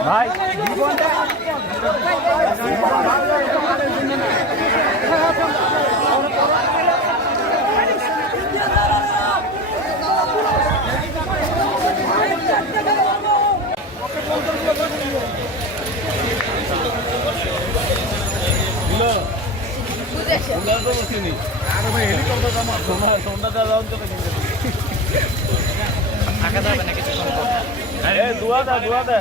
ভাই। হেলিকপ্টার সোনা সোনা দাদা অন্তত টাকা যাবে না દુઆ દા દુઆ દા.